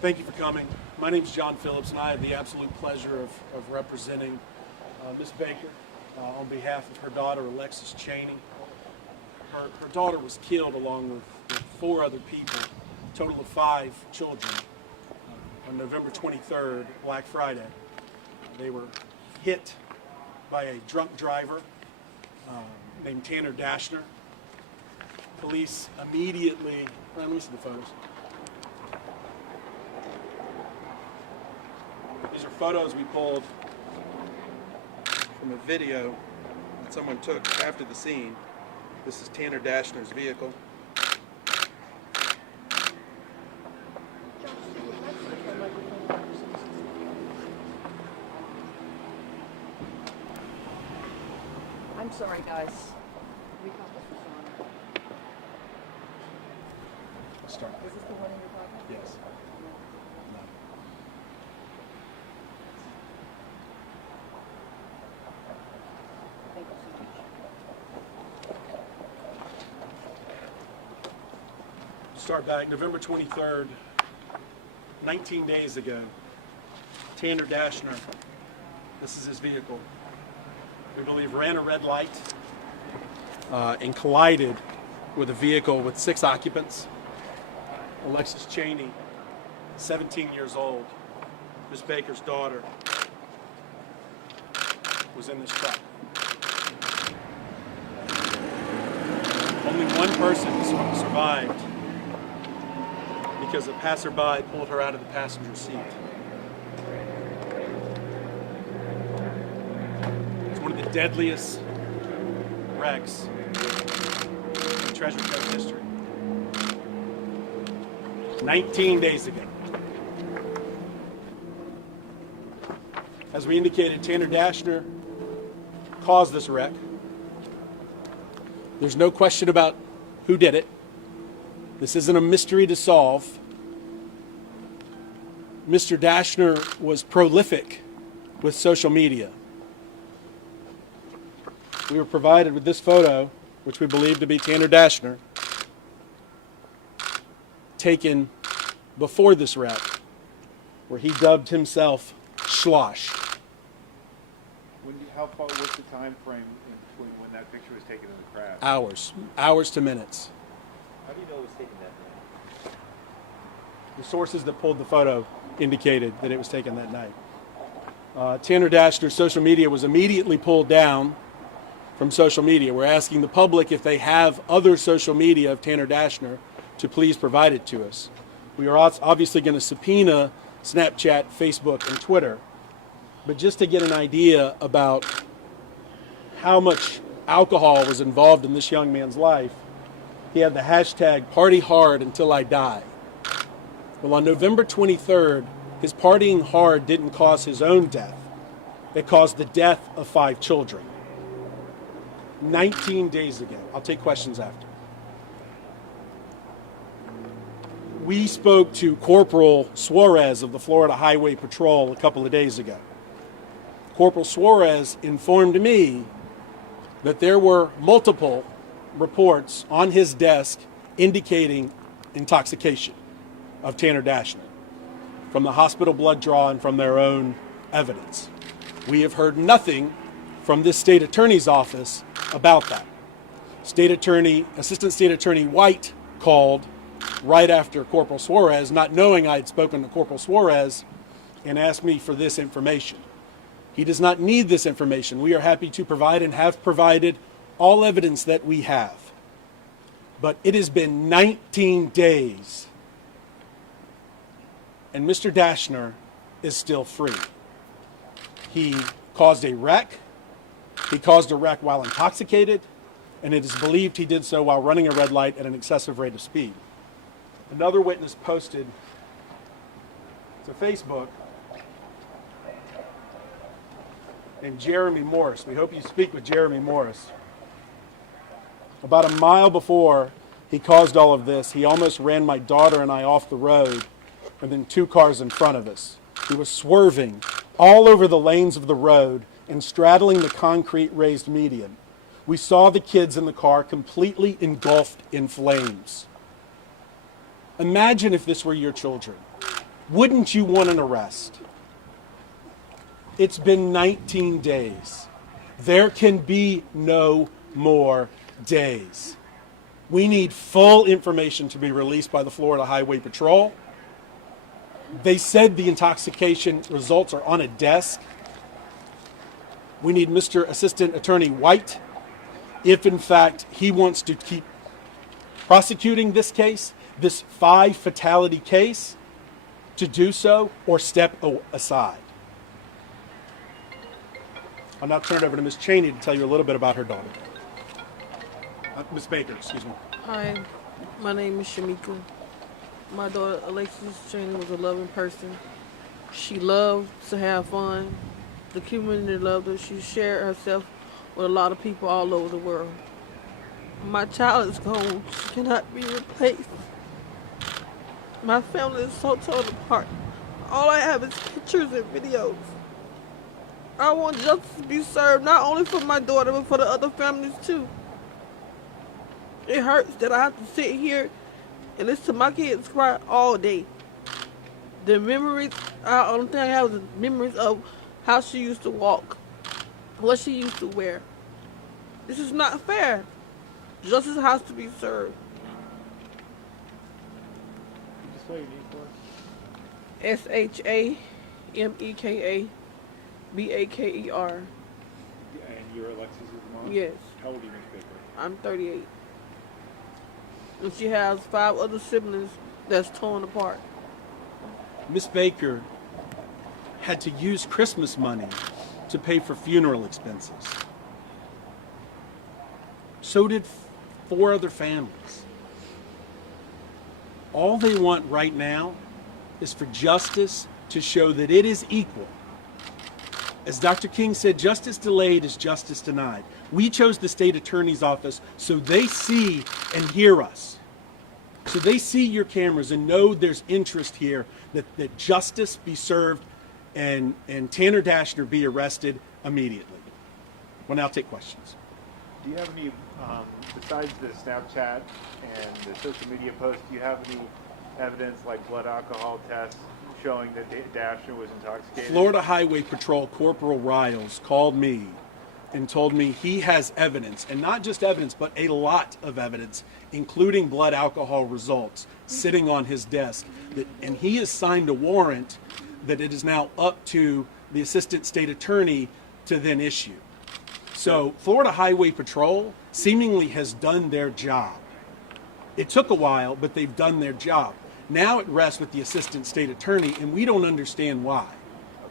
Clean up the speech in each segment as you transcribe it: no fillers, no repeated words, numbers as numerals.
Thank you for coming. My name is John Phillips, and I have the absolute pleasure of representing Ms. Baker on behalf of her daughter, Alexis Cheney. Her daughter was killed along with 4 other people, a total of 5 children, on November 23rd, Black Friday. They were hit by a drunk driver named Tanner Dashner. Police immediately, let me see the photos. These are photos we pulled from a video that someone took after the scene. This is Tanner Dashner's vehicle. I'm sorry, guys. We got this was on. Let's start. Is this the one in your pocket? Yes. No. Thank you so much. Start back November 23rd, 19 days ago. Tanner Dashner, this is his vehicle, we believe ran a red light and collided with a vehicle with 6 occupants. Alexis Cheney, 17 years old, Ms. Baker's daughter, was in this truck. Only one person survived because a passerby pulled her out of the passenger seat. It's one of the deadliest wrecks in Treasure Coast history. 19 days ago. As we indicated, Tanner Dashner caused this wreck. There's no question about who did it. This isn't a mystery to solve. Mr. Dashner was prolific with social media. We were provided with this photo, which we believe to be Tanner Dashner, taken before this wreck, where he dubbed himself Schlosh. How far was the time frame in between when that picture was taken in the crash? Hours to minutes. How do you know it was taken that night? The sources that pulled the photo indicated that it was taken that night. Tanner Dashner's social media was immediately pulled down from social media. We're asking the public if they have other social media of Tanner Dashner to please provide it to us. We are obviously going to subpoena Snapchat, Facebook, and Twitter. But just to get an idea about how much alcohol was involved in this young man's life, he had the hashtag party hard until I die. Well, on November 23rd, his partying hard didn't cause his own death. It caused the death of 5 children. 19 days ago. I'll take questions after. We spoke to Corporal Suarez of the Florida Highway Patrol a couple of days ago. Corporal Suarez informed me that there were multiple reports on his desk indicating intoxication of Tanner Dashner from the hospital blood draw and from their own evidence. We have heard nothing from this state attorney's office about that. Assistant State Attorney White called right after Corporal Suarez, not knowing I had spoken to Corporal Suarez, and asked me for this information. He does not need this information. We are happy to provide and have provided all evidence that we have. But it has been 19 days, and Mr. Dashner is still free. He caused a wreck. He caused a wreck while intoxicated, and it is believed he did so while running a red light at an excessive rate of speed. Another witness posted to Facebook, named Jeremy Morris. We hope you speak with Jeremy Morris. About a mile before he caused all of this, he almost ran my daughter and I off the road, and then 2 cars in front of us. He was swerving all over the lanes of the road and straddling the concrete raised median. We saw the kids in the car completely engulfed in flames. Imagine if this were your children. Wouldn't you want an arrest? It's been 19 days. There can be no more days. We need full information to be released by the Florida Highway Patrol. They said the intoxication results are on a desk. We need Mr. Assistant Attorney White, if in fact he wants to keep prosecuting this case, this 5-fatality case, to do so or step aside. I'll now turn it over to Ms. Cheney to tell you a little bit about her daughter. Ms. Baker, excuse me. Hi, my name is Shamika. My daughter Alexis Cheney was a loving person. She loved to have fun. The community loved her. She shared herself with a lot of people all over the world. My child is gone. She cannot be replaced. My family is so torn apart. All I have is pictures and videos. I want justice to be served, not only for my daughter, but for the other families too. It hurts that I have to sit here and listen to my kids cry all day. The memories, the only thing I have is memories of how she used to walk, what she used to wear. This is not fair. Justice has to be served. Can you spell your name for SHAMEKA BAKER. us? And you're Alexis's mom? Yes, How old are you, Ms. Baker? I'm 38. And she has 5 other siblings that's torn apart. Miss Baker had to use Christmas money to pay for funeral expenses. So did 4 other families. All they want right now is for justice to show that it is equal. As Dr. King said, justice delayed is justice denied. We chose the state attorney's office so they see and hear us. So they see your cameras and know there's interest here that justice be served and Tanner Dashner be arrested immediately. We'll now take questions. Do you have any, besides the Snapchat and the social media posts, do you have any evidence like blood alcohol tests showing that Dashner was intoxicated? Florida Highway Patrol Corporal Riles called me and told me he has evidence, and not just evidence, but a lot of evidence, including blood alcohol results, sitting on his desk. And he has signed a warrant that it is now up to the Assistant State Attorney to then issue. So Florida Highway Patrol seemingly has done their job. It took a while, but they've done their job. Now it rests with the Assistant State Attorney, and we don't understand why.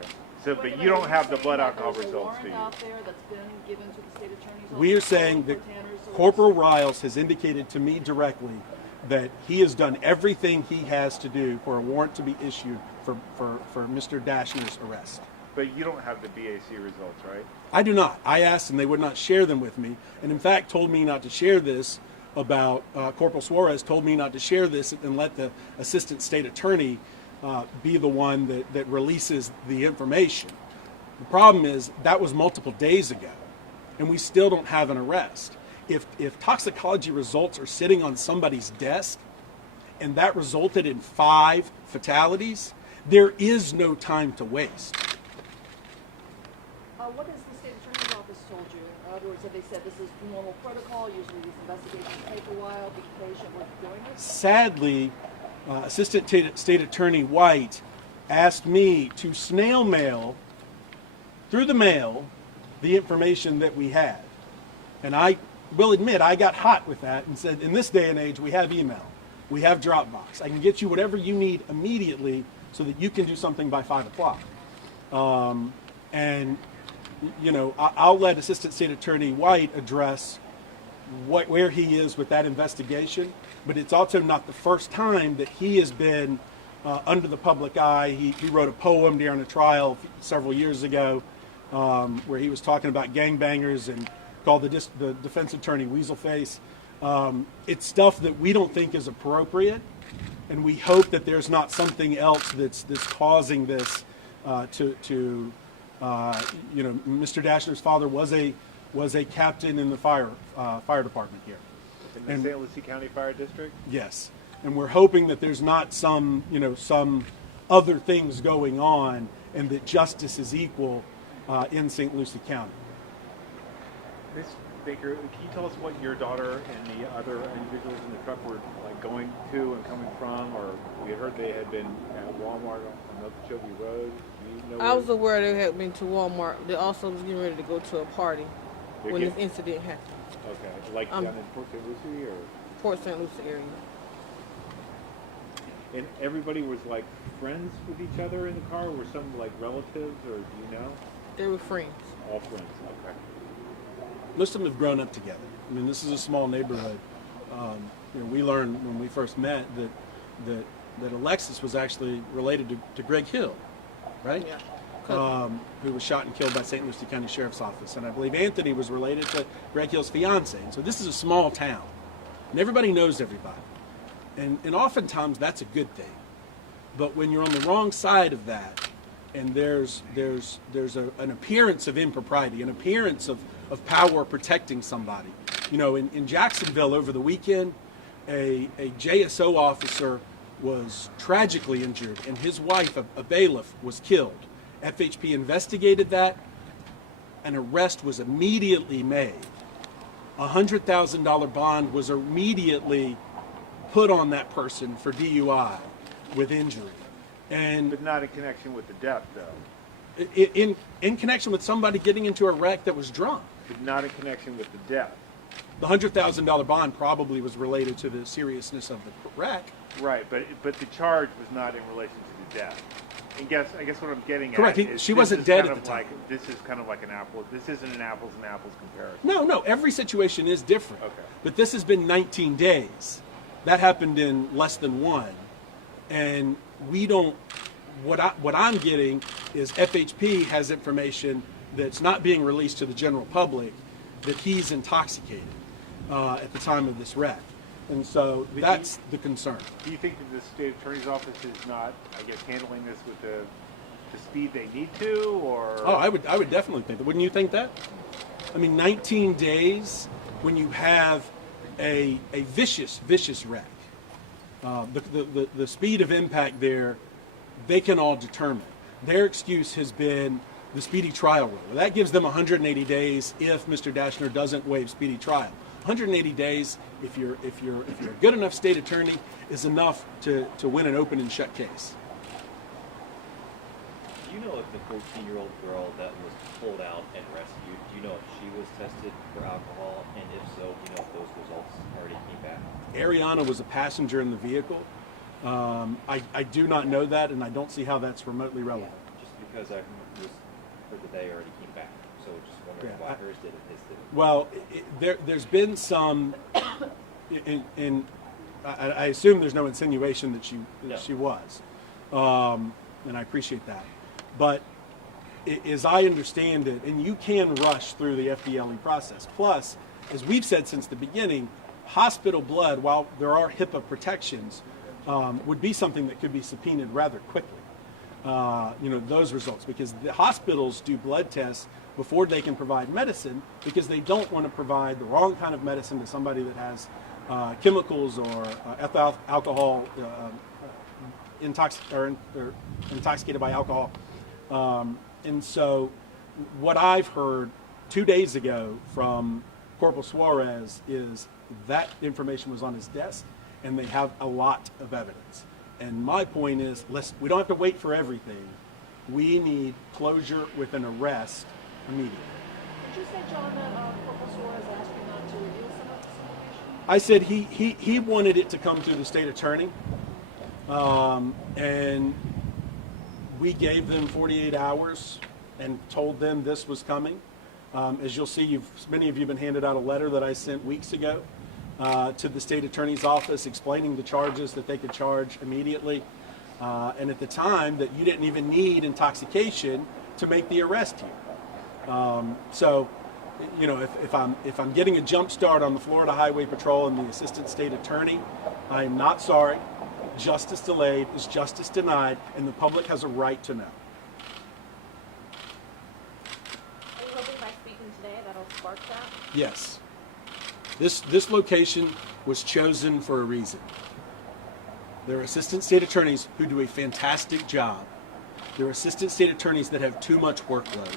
Okay. So, but you don't have the blood alcohol results, do you? Out there that's been given to the state attorney's office We are saying for that Tanner's arrest? Corporal Riles has indicated to me directly that he has done everything he has to do for a warrant to be issued for Mr. Dashner's arrest. But you don't have the BAC results, right? I do not. I asked and they would not share them with me, and in fact told me not to share this about, Corporal Suarez told me not to share this and let the Assistant State Attorney be the one that releases the information. The problem is that was multiple days ago, and we still don't have an arrest. If toxicology results are sitting on somebody's desk and that resulted in 5 fatalities, there is no time to waste. What has the state attorney's office told you? In other words, have they said this is normal protocol? Usually these investigations take a while. Be patient with doing this. Sadly, Assistant State Attorney White asked me to snail mail, through the mail, the information that we had. And I will admit, I got hot with that and said, in this day and age, we have email. We have Dropbox. I can get you whatever you need immediately so that you can do something by 5 o'clock. And, you know, I'll let Assistant State Attorney White address where he is with that investigation, but it's also not the first time that he has been under the public eye. He wrote a poem during a trial several years ago where he was talking about gangbangers and called the defense attorney Weaselface. It's stuff that we don't think is appropriate, and we hope that there's not something else that's causing this you know, Mr. Dashner's father was a captain in the fire department here. In the St. Lucie County Fire District? Yes, and we're hoping that there's not some other things going on and that justice is equal in St. Lucie County. Ms. Baker, can you tell us what your daughter and the other individuals in the truck were like going to and coming from? Or we heard they had been at Walmart on Okeechobee Road. Do you know I was aware they had been to Walmart. They also was getting ready to go to a party when this incident happened. Okay, like down in Port St. Lucie or? Port St. Lucie area. And everybody was like friends with each other in the car? Were some like relatives, or do you know? They were friends. All friends. Okay. Most of them have grown up together. I mean, this is a small neighborhood. We learned when we first met that Alexis was actually related to Greg Hill, right? Yeah. Who was shot and killed by St. Lucie County Sheriff's Office. And I believe Anthony was related to Greg Hill's fiance. And so this is a small town. And everybody knows everybody. And oftentimes that's a good thing. But when you're on the wrong side of that, and there's an appearance of impropriety, an appearance of power protecting somebody. In Jacksonville over the weekend, a JSO officer was tragically injured, and his wife, a bailiff, was killed. FHP investigated that. An arrest was immediately made. A $100,000 bond was immediately put on that person for DUI with injury. But not in connection with the death, though. In connection with somebody getting into a wreck that was drunk. But not in connection with the death. The $100,000 bond probably was related to the seriousness of the wreck. Right, but the charge was not in relation to the death. And I guess what I'm getting Correct. at is she wasn't dead at the time. This is kind of like this isn't an apples and apples comparison. No, every situation is different. Okay. But this has been 19 days. That happened in less than one. And we don't, what I'm getting is FHP has information that's not being released to the general public that he's intoxicated at the time of this wreck. And so that's the concern. Do you think that the state attorney's office is not, I guess, handling this with the speed they need to, or? Oh, I would definitely think that. Wouldn't you think that? I mean, 19 days when you have a vicious wreck. The speed of impact there, they can all determine. Their excuse has been the speedy trial rule. That gives them 180 days if Mr. Dashner doesn't waive speedy trial. 180 days, if you're a good enough state attorney, is enough to win an open and shut case. Do you know if the 14-year-old girl that was pulled out and rescued, do you know if she was tested for alcohol? And if so, do you know if those results already came back? Ariana was a passenger in the vehicle. I do not know that, and I don't see how that's remotely relevant. Just because I just heard that they already came back. So just wondering why hers did and his didn't. Well, there's been some, I assume there's no insinuation that she was, and I appreciate that. But as I understand it, and you can rush through the FDLE process. Plus, as we've said since the beginning, hospital blood, while there are HIPAA protections, would be something that could be subpoenaed rather quickly. Those results, because the hospitals do blood tests before they can provide medicine, because they don't want to provide the wrong kind of medicine to somebody that has chemicals or ethyl alcohol, intoxicated by alcohol. And so what I've heard 2 days ago from Corporal Suarez is that information was on his desk, and they have a lot of evidence. And my point is, we don't have to wait for everything. We need closure with an arrest immediately. Did you say, John, that Corporal Suarez asked you not to reveal some of this information? I said he wanted it to come through the state attorney, and we gave them 48 hours and told them this was coming. As you'll see, many of you have been handed out a letter that I sent weeks ago to the state attorney's office explaining the charges that they could charge immediately, and at the time that you didn't even need intoxication to make the arrest here. So, if I'm getting a jump start on the Florida Highway Patrol and the Assistant State Attorney, I am not sorry. Justice delayed is justice denied, and the public has a right to know. Are you hoping by speaking today that'll spark that? Yes. This location was chosen for a reason. There are assistant state attorneys who do a fantastic job. There are assistant state attorneys that have too much workload.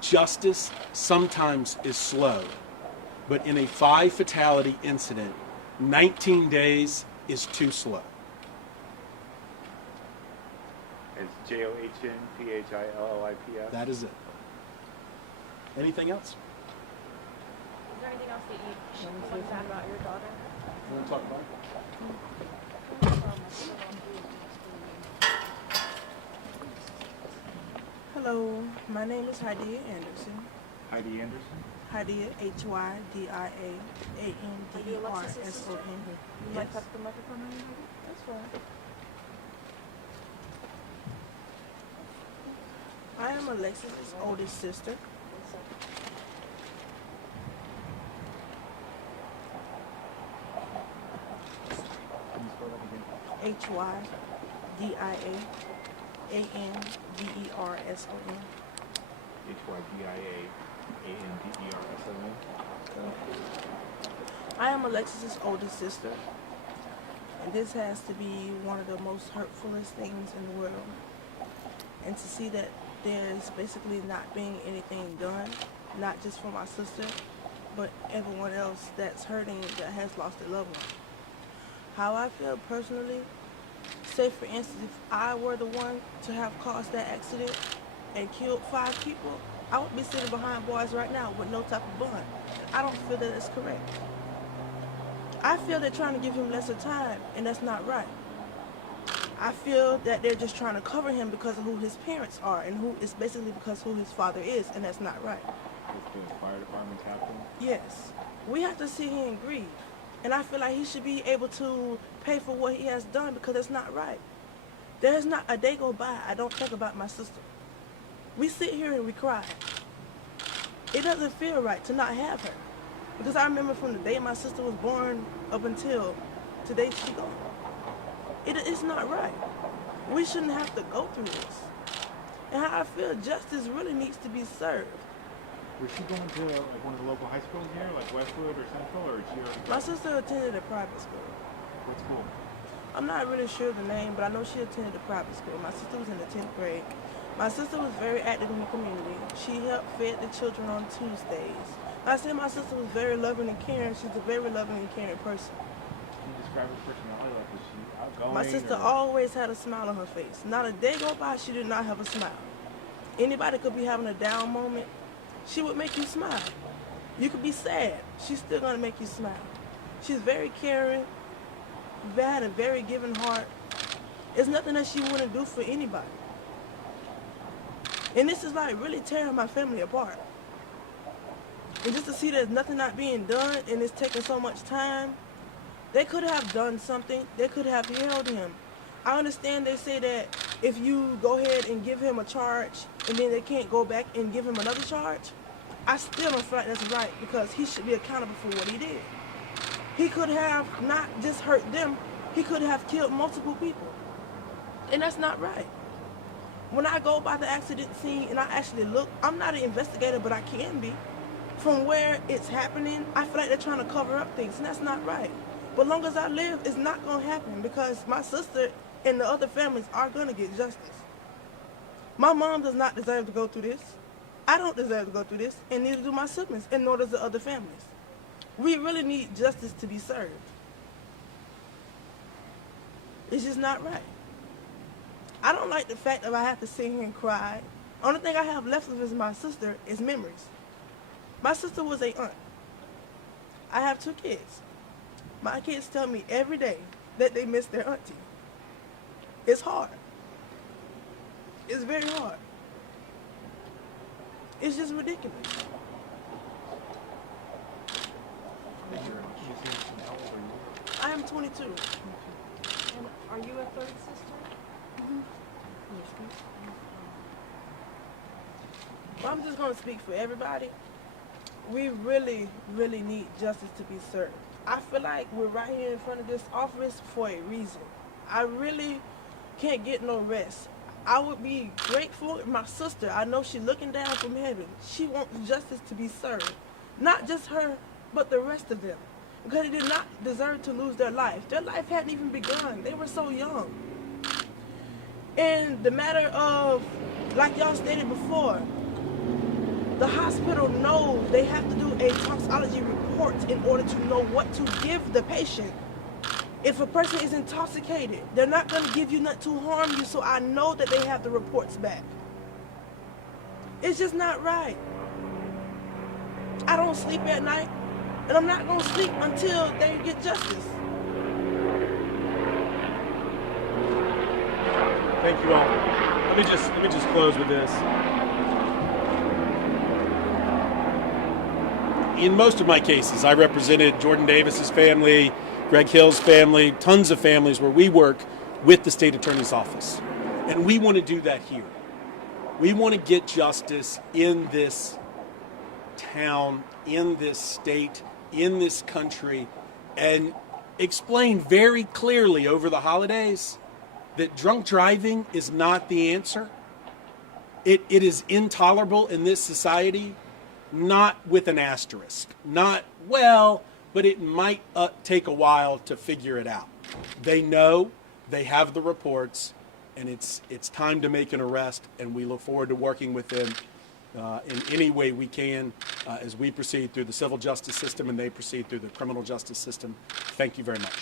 Justice sometimes is slow, but in a 5-fatality incident, 19 days is too slow. It's JOHNPHILLIPS. That is it. Anything else? Is there anything else that you want to add about your daughter? You want to talk about it? Hello, my name is Hydia Anderson. Heidi Anderson. Hydia, HYDIA Are you Alexis's sister? ANDERSON. You might touch the microphone on you? That's fine. I am Alexis's oldest sister. Can you spell that again? HYDIAANDERSON. HYDIAANDERSON. I am Alexis's oldest sister, and this has to be one of the most hurtfulest things in the world. And to see that there's basically not being anything done, not just for my sister, but everyone else that's hurting, that has lost a loved one. How I feel personally, say for instance, if I were the one to have caused that accident and killed 5 people, I would be sitting behind bars right now with no type of bond. I don't feel that it's correct. I feel they're trying to give him lesser time, and that's not right. I feel that they're just trying to cover him because of who his parents are, and who it's basically because who his father is, and that's not right. With the fire department captain. Yes, we have to sit here and grieve, and I feel like he should be able to pay for what he has done because it's not right. There's not a day go by I don't think about my sister. We sit here and we cry. It doesn't feel right to not have her, because I remember from the day my sister was born up until today she gone. It's not right. We shouldn't have to go through this. And how I feel, justice really needs to be served. Was she going to like one of the local high schools here, like Westwood or Central, or is she already? My sister attended a private school. What school? I'm not really sure the name, but I know she attended a private school. My sister was in the 10th grade. My sister was very active in the community. She helped feed the children on Tuesdays. I said my sister was very loving and caring. She's a very loving and caring person. Can you describe her personality? Like, was she outgoing? My sister or? always had a smile on her face. Not a day go by she did not have a smile. Anybody could be having a down moment, she would make you smile. You could be sad, she's still gonna make you smile. She's very caring, had a very giving heart. There's nothing that she wouldn't do for anybody. And this is like really tearing my family apart. And just to see there's nothing not being done and it's taking so much time, they could have done something. They could have held him. I understand they say that if you go ahead and give him a charge and then they can't go back and give him another charge, I still don't feel like that's right, because he should be accountable for what he did. He could have not just hurt them, he could have killed multiple people. And that's not right. When I go by the accident scene and I actually look, I'm not an investigator, but I can be. From where it's happening, I feel like they're trying to cover up things, and that's not right. But long as I live, it's not going to happen, because my sister and the other families are going to get justice. My mom does not deserve to go through this. I don't deserve to go through this, and neither do my siblings, and nor does the other families. We really need justice to be served. It's just not right. I don't like the fact that I have to sit here and cry. Only thing I have left of is my sister is memories. My sister was a aunt. I have 2 kids. My kids tell me every day that they miss their auntie. It's hard. It's very hard. It's just ridiculous. I am 22. And are you a third sister? Well, I'm just going to speak for everybody. We really, really need justice to be served. I feel like we're right here in front of this office for a reason. I really can't get no rest. I would be grateful if my sister, I know she's looking down from heaven. She wants justice to be served. Not just her, but the rest of them. because they did not deserve to lose their life. Their life hadn't even begun. They were so young. In the matter of, like y'all stated before, the hospital knows they have to do a toxicology report in order to know what to give the patient. If a person is intoxicated, they're not going to give you nothing to harm you, so I know that they have the reports back. It's just not right. I don't sleep at night, and I'm not going to sleep until they get justice. Thank you all. Let me just close with this. In most of my cases, I represented Jordan Davis's family, Greg Hill's family, tons of families where we work with the state attorney's office. And we want to do that here. We want to get justice in this town, in this state, in this country, and explain very clearly over the holidays that drunk driving is not the answer. It is intolerable in this society, not with an asterisk. Not, well, but it might take a while to figure it out. They know, they have the reports, and it's time to make an arrest, and we look forward to working with them in any way we can as we proceed through the civil justice system and they proceed through the criminal justice system. Thank you very much.